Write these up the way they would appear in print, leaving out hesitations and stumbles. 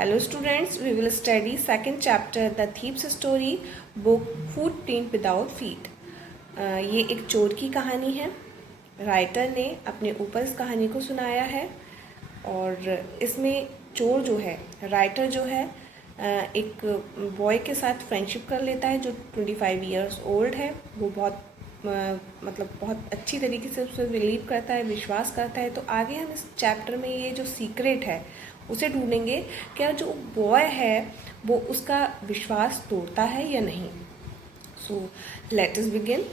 Hello students, we will study second chapter The Thief's Story, book Footprint Without Feet. ये एक चोर की कहानी है। राइटर ने अपने ऊपर इस कहानी को सुनाया है और इसमें चोर जो है, राइटर जो है एक बॉय के साथ फ्रेंडशिप कर लेता है जो 25 ईयर्स ओल्ड है। वो बहुत बहुत अच्छी तरीके से उससे बिलीव करता है, विश्वास करता है। तो आगे हम इस चैप्टर में ये जो सीक्रेट है उसे ढूंढेंगे, क्या जो बॉय है वो उसका विश्वास तोड़ता है या नहीं। So let us begin.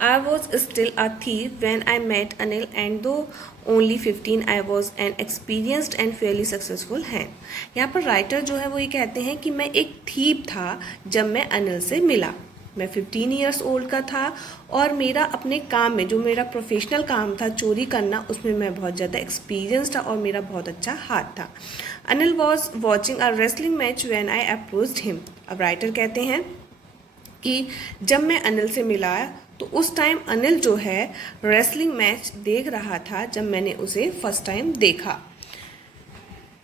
I was still a thief when I met Anil, and though only 15, I was an experienced and fairly successful hand. यहाँ पर राइटर जो है वो ये कहते हैं कि मैं एक थीप था जब मैं अनिल से मिला। मैं 15 ईयर्स ओल्ड का था और मेरा अपने काम में, जो मेरा प्रोफेशनल काम था चोरी करना, उसमें मैं बहुत ज़्यादा एक्सपीरियंस था और मेरा बहुत अच्छा हाथ था। Anil was watching a wrestling match when I approached him. अब राइटर कहते हैं कि जब मैं अनिल से मिला तो उस टाइम अनिल जो है रेसलिंग मैच देख रहा था जब मैंने उसे फर्स्ट टाइम देखा।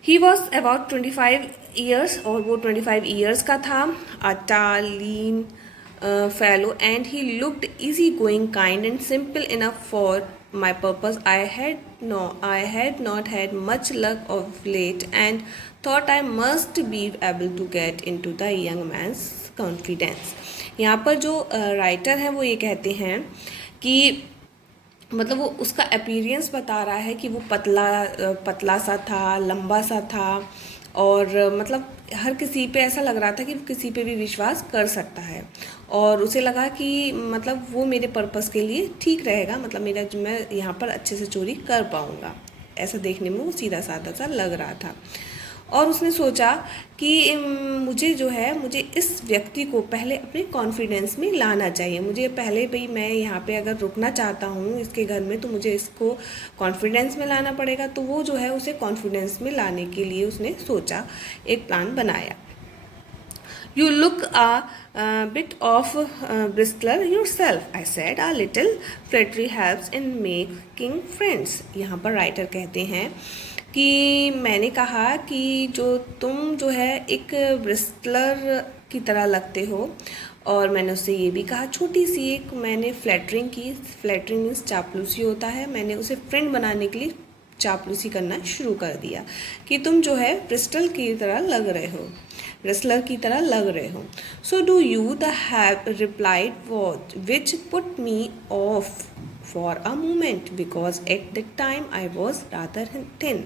ही वॉज अबाउट 25 ईयर्स और वो 25 ईयर्स का था। अ टाल, लीन fellow, and he looked easygoing, kind, and simple enough for my purpose. I had not had much luck of late, and thought I must be able to get into the young man's confidence. यहाँ पर जो writer है वो ये कहते हैं कि मतलब वो उसका अपीयरेंस बता रहा है कि वो पतला सा था, लंबा सा था और मतलब हर किसी पे ऐसा लग रहा था कि किसी पे भी विश्वास कर सकता है और उसे लगा कि मतलब वो मेरे पर्पस के लिए ठीक रहेगा, मतलब मैं यहाँ पर अच्छे से चोरी कर पाऊँगा। ऐसा देखने में वो सीधा साधा सा लग रहा था और उसने सोचा कि मुझे इस व्यक्ति को पहले अपने कॉन्फिडेंस में लाना चाहिए। मुझे पहले भाई मैं यहाँ पे अगर रुकना चाहता हूँ इसके घर में तो मुझे इसको कॉन्फिडेंस में लाना पड़ेगा। तो वो जो है उसे कॉन्फिडेंस में लाने के लिए उसने सोचा, एक प्लान बनाया। You look a bit of bristler yourself, I said. A little flattery helps in making friends. यहाँ पर राइटर कहते हैं कि मैंने कहा कि जो तुम जो है एक ब्रिस्टलर की तरह लगते हो और मैंने उससे ये भी कहा, छोटी सी एक मैंने फ्लैटरिंग की। फ्लैटरिंग मीन्स चापलूसी होता है। मैंने उसे फ्रेंड बनाने के लिए चापलूसी करना शुरू कर दिया कि तुम जो है ब्रिस्टल की तरह लग रहे हो, रेसलर की तरह लग रहे हो। So do you the have replied what which put me of for a moment because at the time I was rather thin.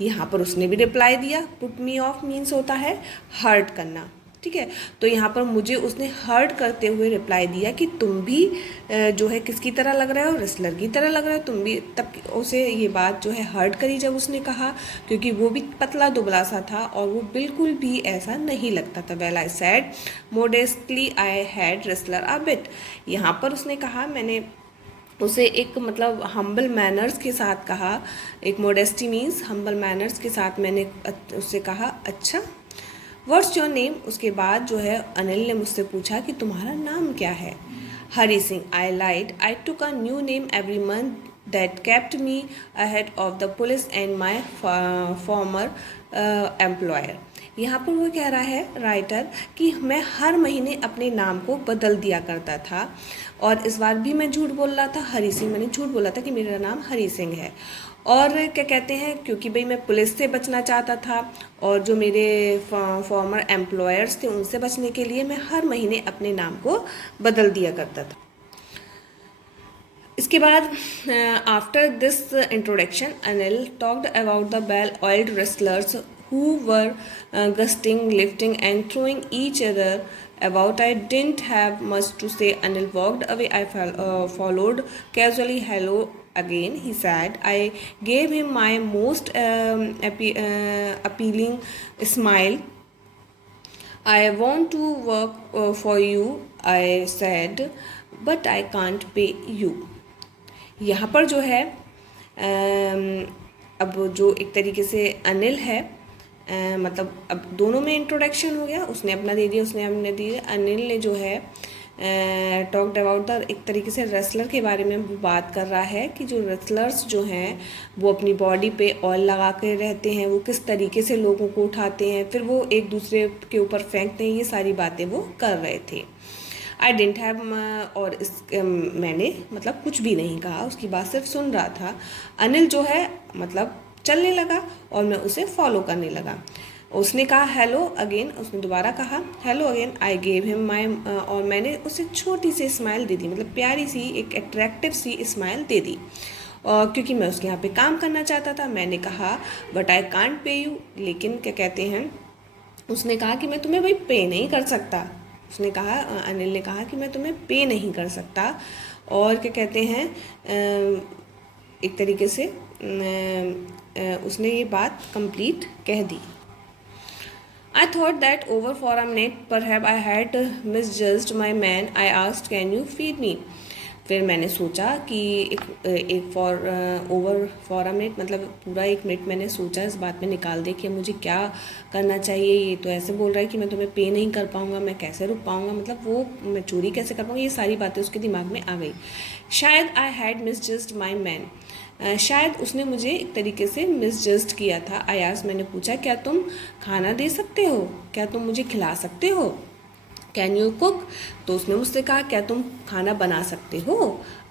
यहाँ पर उसने भी रिप्लाई दिया। पुट मी ऑफ मीन्स होता है हर्ट करना, ठीक है। तो यहाँ पर मुझे उसने हर्ट करते हुए रिप्लाई दिया कि तुम भी जो है किसकी तरह लग रहे हो, रेसलर की तरह लग रहे हो तुम भी। तब उसे ये बात जो है हर्ट करी जब उसने कहा, क्योंकि वो भी पतला दुबला सा था और वो बिल्कुल भी ऐसा नहीं लगता था। Well I said modestly I had wrestler a bit. यहाँ पर उसने कहा, मैंने उसे एक मतलब हम्बल मैनर्स के साथ कहा। एक मोडेस्टी मीन्स हम्बल मैनर्स के साथ मैंने उससे कहा, अच्छा व्हाट्स योर नेम। उसके बाद जो है अनिल ने मुझसे पूछा कि तुम्हारा नाम क्या है। Hari Singh. I lied. I took a new name every month that kept me ahead of the police and my former employer. यहाँ पर वो कह रहा है राइटर कि मैं हर महीने अपने नाम को बदल दिया करता था और इस बार भी मैं झूठ बोल रहा था। हरी सिंह, मैंने झूठ बोला था कि मेरा नाम हरी सिंह है। और क्या कहते हैं, क्योंकि भाई मैं पुलिस से बचना चाहता था और जो मेरे फॉर्मर एम्प्लॉयर्स थे उनसे बचने के लिए मैं हर महीने अपने नाम को बदल दिया करता था। इसके बाद after this introduction Anil talked about the well oiled wrestlers who were gusting, lifting and throwing each other about. I didn't have much to say. Anil walked away. I followed casually. Hello again, he said. I gave him my most appealing smile. I want to work for you, I said, but I can't pay you. यहाँ पर जो है अब जो एक तरीके से अनिल है मतलब अब दोनों में इंट्रोडक्शन हो गया। उसने अपना दे दिया, उसने अपने दिया। अनिल ने जो है टॉक्ड अबाउट द, एक तरीके से रेसलर के बारे में वो बात कर रहा है कि जो रेसलर्स जो हैं वो अपनी बॉडी पे ऑयल लगा के रहते हैं, वो किस तरीके से लोगों को उठाते हैं, फिर वो एक दूसरे के ऊपर फेंकते हैं, ये सारी बातें वो कर रहे थे। आई डेंट हैव, और इस मैंने मतलब कुछ भी नहीं कहा, उसकी बात सिर्फ सुन रहा था। अनिल जो है मतलब चलने लगा और मैं उसे फॉलो करने लगा। उसने कहा हेलो अगेन, उसने दोबारा कहा hello again. I gave him my, और मैंने उसे छोटी सी स्माइल दे दी, मतलब प्यारी सी एक अट्रैक्टिव सी स्माइल दे दी, और क्योंकि मैं उसके यहाँ पे काम करना चाहता था। मैंने कहा but I can't pay you, लेकिन क्या कहते हैं, उसने कहा कि मैं तुम्हें भाई पे नहीं कर सकता। उसने कहा, अनिल ने कहा कि मैं तुम्हें पे नहीं कर सकता, और क्या कहते हैं, एक तरीके से उसने ये बात कंप्लीट कह दी। I thought that over for a minute perhaps I had misjudged my man. I asked, "Can you feed me?" फिर मैंने सोचा कि एक ओवर फॉर अ मिनट, मतलब पूरा 1 मिनट मैंने सोचा, इस बात में निकाल दे कि मुझे क्या करना चाहिए। ये तो ऐसे बोल रहा है कि मैं तुम्हें पे नहीं कर पाऊँगा, मैं कैसे रुक पाऊँगा, मतलब वो मैं चोरी कैसे कर पाऊँगा, ये सारी बातें उसके दिमाग में आ गई। शायद आई हैड मिसजस्ड माई मैन, शायद उसने मुझे एक तरीके से मिसजस्ट किया था। आयास, मैंने पूछा क्या तुम खाना दे सकते हो, क्या तुम मुझे खिला सकते हो। कैन यू कुक, तो उसने मुझसे कहा क्या तुम खाना बना सकते हो।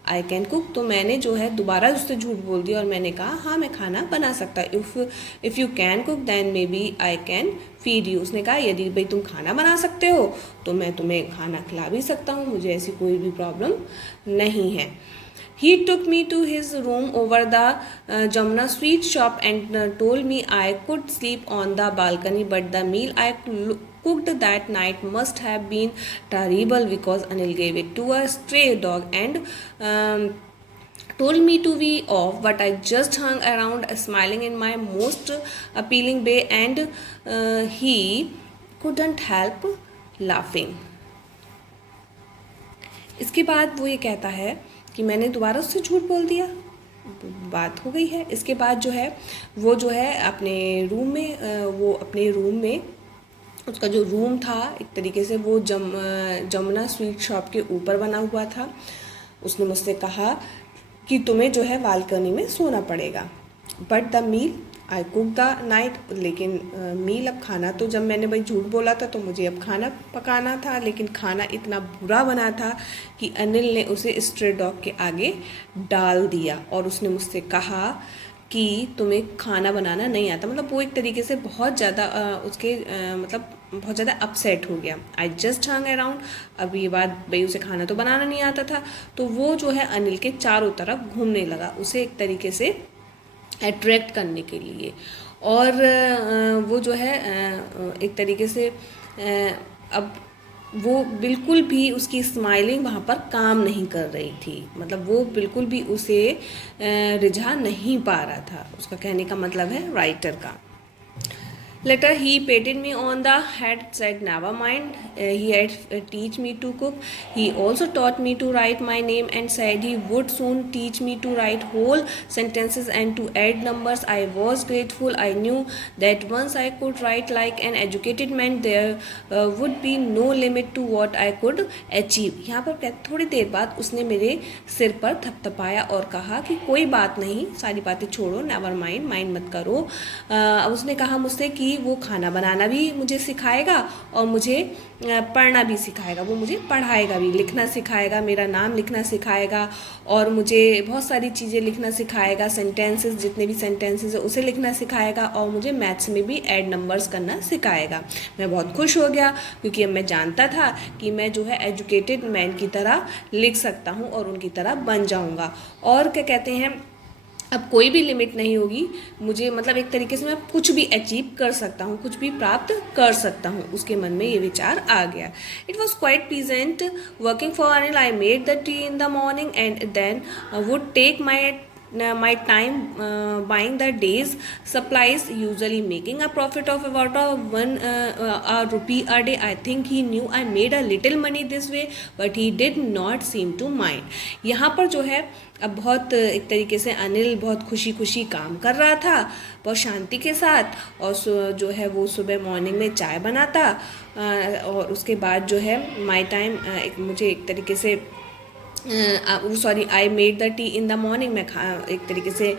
आई कैन कुक, तो मैंने जो है दोबारा उससे झूठ बोल दिया और मैंने कहा हाँ मैं खाना बना सकता। If you can cook then may be I can feed you, उसने कहा यदि भाई तुम खाना बना सकते हो तो मैं तुम्हें खाना खिला भी सकता हूँ, मुझे ऐसी कोई भी प्रॉब्लम नहीं है। He took me to his room over the Jamuna sweet shop and told me I could sleep on the balcony, but the meal I cooked that night must have been terrible because Anil gave it to a stray dog and told me to be off, but I just hung around smiling in my most appealing way and he couldn't help laughing. इसके बाद वो ये कहता है कि मैंने दोबारा उससे झूठ बोल दिया, बात हो गई है। इसके बाद जो है वो जो है अपने रूम में उसका जो रूम था एक तरीके से वो जमुना स्वीट शॉप के ऊपर बना हुआ था। उसने मुझसे कहा कि तुम्हें जो है बालकनी में सोना पड़ेगा, but the meal I cook the night, लेकिन मील, अब खाना तो जब मैंने भाई झूठ बोला था तो मुझे अब खाना पकाना था, लेकिन खाना इतना बुरा बना था कि अनिल ने उसे स्ट्रे डॉग के आगे डाल दिया और उसने मुझसे कहा कि तुम्हें खाना बनाना नहीं आता। मतलब वो एक तरीके से बहुत ज़्यादा मतलब बहुत ज़्यादा अपसेट हो गया। आई जस्ट हंग अराउंड, अब ये बात भाई उसे खाना तो बनाना नहीं आता था, तो वो जो है अनिल के चारों तरफ घूमने लगा उसे एक तरीके से अट्रैक्ट करने के लिए, और वो जो है एक तरीके से अब वो बिल्कुल भी उसकी स्माइलिंग वहाँ पर काम नहीं कर रही थी, मतलब वो बिल्कुल भी उसे रिझा नहीं पा रहा था। उसका कहने का मतलब है राइटर का। Later he patted me on the head, said never mind, he had teach me to cook. He also taught me to write my name and said he would soon teach me to write whole sentences and to add numbers. I was grateful. I knew that once I could write like an educated man, there would be no limit to what I could achieve. यहाँ पर थोड़ी देर बाद उसने मेरे सिर पर थपथपाया और कहा कि कोई बात नहीं, सारी बातें छोड़ो, नेवर माइंड, माइंड मत करो। उसने कहा मुझसे कि वो खाना बनाना भी मुझे सिखाएगा और मुझे पढ़ना भी सिखाएगा, वो मुझे पढ़ाएगा भी, लिखना सिखाएगा, मेरा नाम लिखना सिखाएगा और मुझे बहुत सारी चीज़ें लिखना सिखाएगा, सेंटेंसेस, जितने भी सेंटेंसेस है उसे लिखना सिखाएगा और मुझे मैथ्स में भी ऐड नंबर्स करना सिखाएगा। मैं बहुत खुश हो गया क्योंकि अब मैं जानता था कि मैं जो है एजुकेटेड मैन की तरह लिख सकता हूँ और उनकी तरह बन जाऊँगा, और क्या कहते हैं अब कोई भी लिमिट नहीं होगी मुझे, मतलब एक तरीके से मैं कुछ भी अचीव कर सकता हूँ, कुछ भी प्राप्त कर सकता हूँ। उसके मन में ये विचार आ गया। It was quite pleasant working for Anil. I made the tea in the morning and then would take my my time buying the day's supplies, usually making a profit of about a rupee a day. I think he knew I made a little money this way, but he did not seem to mind. यहाँ पर जो है अब बहुत एक तरीके से अनिल बहुत खुशी खुशी काम कर रहा था, बहुत शांति के साथ, और जो है वो सुबह मॉर्निंग में चाय बनाता, और उसके बाद जो है माई टाइम मुझे एक तरीके से आई made the tea in the morning, मैं एक तरीके से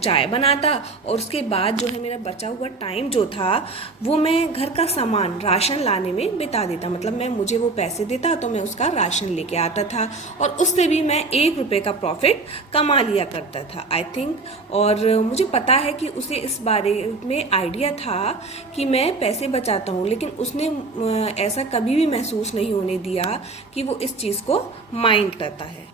चाय बनाता, और उसके बाद जो है मेरा बचा हुआ टाइम जो था वो मैं घर का सामान राशन लाने में बिता देता, मतलब मुझे वो पैसे देता तो मैं उसका राशन लेके आता था, और उससे भी मैं 1 रुपये का प्रॉफिट कमा लिया करता था आई थिंक। और मुझे पता है कि उसे इस बारे में आइडिया था कि मैं पैसे बचाता हूँ, लेकिन उसने ऐसा कभी भी महसूस नहीं होने दिया कि वो इस चीज़ को माइंड करता है।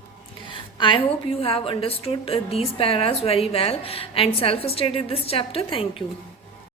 I hope you have understood these paras very well and self-studied this chapter. Thank you.